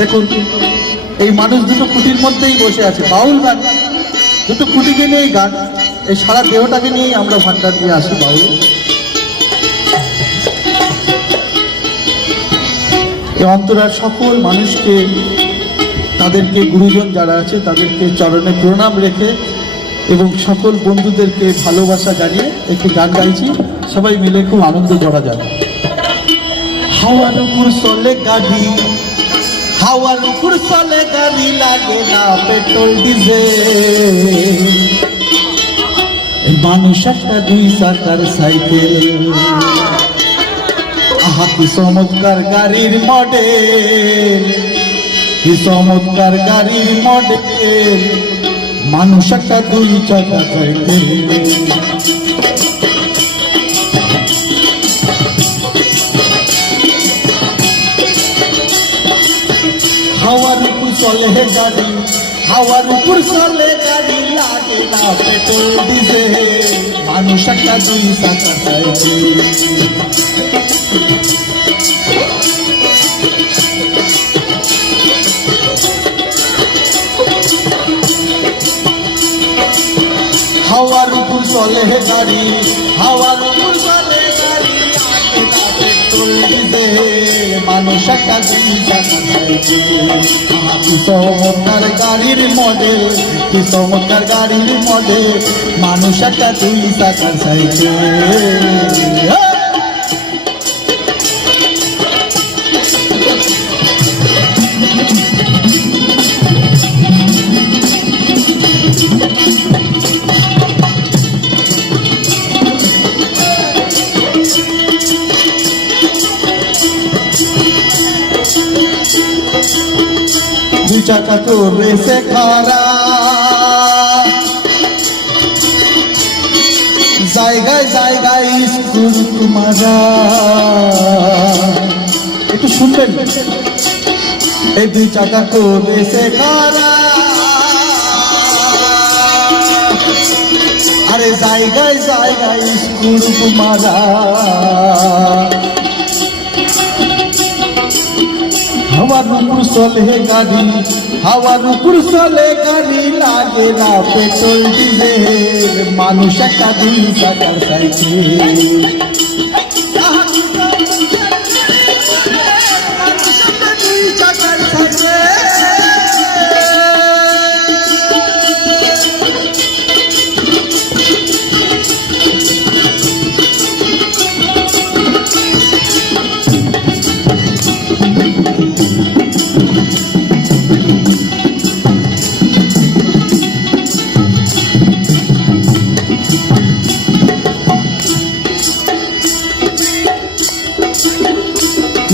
দেখুন এই মানুষ দুটো খুঁটির মধ্যেই বসে আছে, বাউল গান দুটো খুঁটিকে নিয়েই গান, এই সারা দেহটাকে নিয়েই আমরা ভান্ডার দিয়ে আসি বাউল। এই অন্তরার সকল মানুষকে, তাদেরকে গুরুজন যারা আছে তাদেরকে চরণে প্রণাম রেখে এবং সকল বন্ধুদেরকে ভালোবাসা জানিয়ে একটি গান গাইছি, সবাই মিলে খুব আনন্দ জড়া যাবে। হাওয়ার উপর চলে গাড়ি, হাওয়ার উপর চলে গাড়ি, লাগে না পেট্রোল ডিজেল, মানুষ একটা দুই চাকার সাইকেল। আহা কি চমৎকার গাড়ির মডেল, কি চমৎকার গাড়ির মডেল, মানুষ একটা দুই চাকার সাইকেল। হাওয়ার উপর চলে গাড়ি, হাওয়ার উপর চলে গাড়ি, লাগে না পেট্রোল ডিজেল, মানুষ একটা দুই চাকার সাইকেল। হাওয়ার উপর চলে গাড়ি, হাওয়ার উপর চলে গাড়ি, লাগে না পেট্রোল ডিজেল, মানুষ একটা দুই চাকার সাইকেল। কি চমৎকার গাড়ির মডেল, কি চমৎকার গাড়ির মডেল, মানুষ একটা দুই চাকার সাইকেল। দু চাকা করেছে খারা, জায়গায় জায়গায় স্কুল তোমারা, একটু শুনবেন। এই দুই চাকা করেছে খারা, আরে জায়গায় জায়গায় স্কুল তোমারা। হাওয়ার উপর চলে গাড়ি, হাওয়ার উপর চলে গাড়ি, লাগে না পেট্রোল ডিজেল, মানুষ একটা দুই চাকার সাইকেল।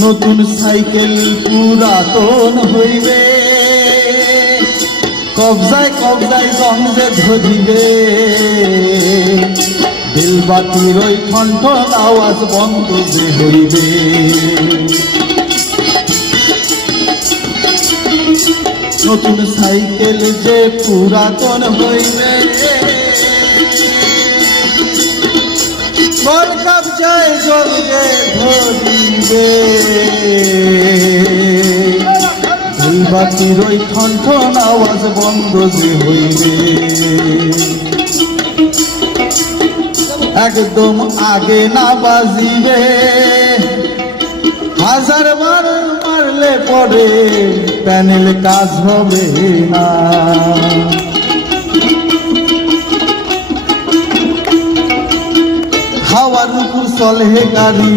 নতুন সাইকেল পুরাতন হইবে, কবজায় কবজায় জংজে ধরিবে, বেলবাতির ওই ঠনঠন আওয়াজ বন্ধ যে হইবে। নতুন সাইকেল যে পুরাতন হইবে, বল কবজায় জংজে ধরিবে, বেলবাতির ওই ঠনঠন আওয়াজ বন্ধ যে হইবে। একদম আগে না বাজিবে, হাজার বার মারলে পরে প্যানেল কাজ হবে না। হাওয়ার উপর চলে গাড়ি,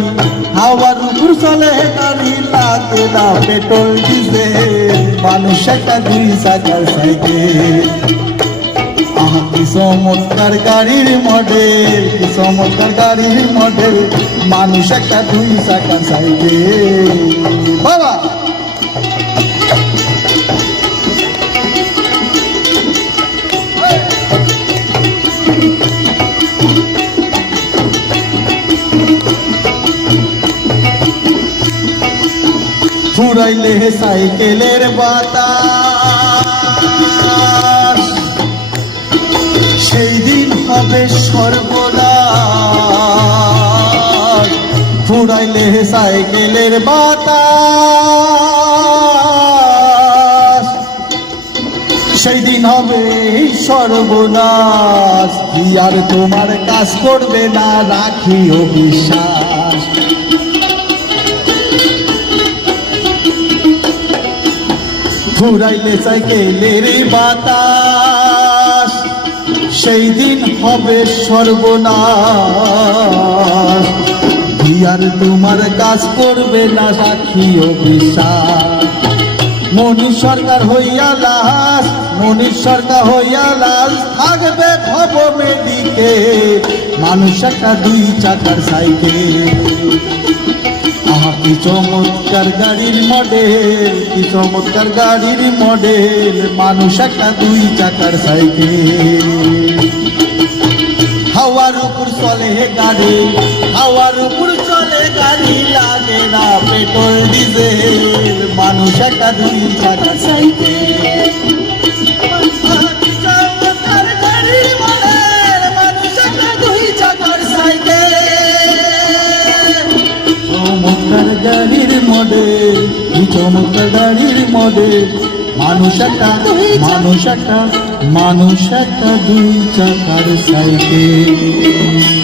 হাওয়ার উপর চলে গাড়ি, লাগে না পেট্রোল ডিজেল, মানুষ একটা দুই চাকার সাইকেল। আহা কি চমৎকার গাড়ির মডেল, কি চমৎকার গাড়ির মডেল, মানুষ একটা দুই চাকার সাইকেল। বাবা ফুরাইলে সাইকেলের বাতাস, সেই দিন হবে সর্বনাশ। ঘুরাইলে সাইকেলের বাতাস, সেই দিন হবে সর্বনাশ। কি আর তোমার কাজ করবে না, রাখিও বিশ্বাস। ঘুরাইলে সাইকেলের বাতাস, সেই দিন হবে সর্বনাশ। কি আর তোমার কাজ করবে না, রাখিও বিশ্বাস। মনির সরকার হইয়া লাশ, মনির সরকার হইয়া লাশ, থাকবে ভব মেডিকে মানুষ একটা 2 চাকার সাইকেল। আহা কি চমৎকার গাড়ির মডেল, কি চমৎকার গাড়ির মডেল, মানুষ একটা 2 চাকার সাইকেল। হাওয়ার উপর চলে গাড়ি, হাওয়ার উপর চলে গাড়ি, লাগে না পেট্রোল ডিজেল, মানুষ একটা 2 চাকার সাইকেল। কি চমৎকার গাড়ির মডেল, মানুষ একটা 2 চাকার সাইকেল। চমৎকার গাড়ির মডেল, কি চমৎকার গাড়ির মডেল, মানুষ একটা 2 চাকার সাইকেল।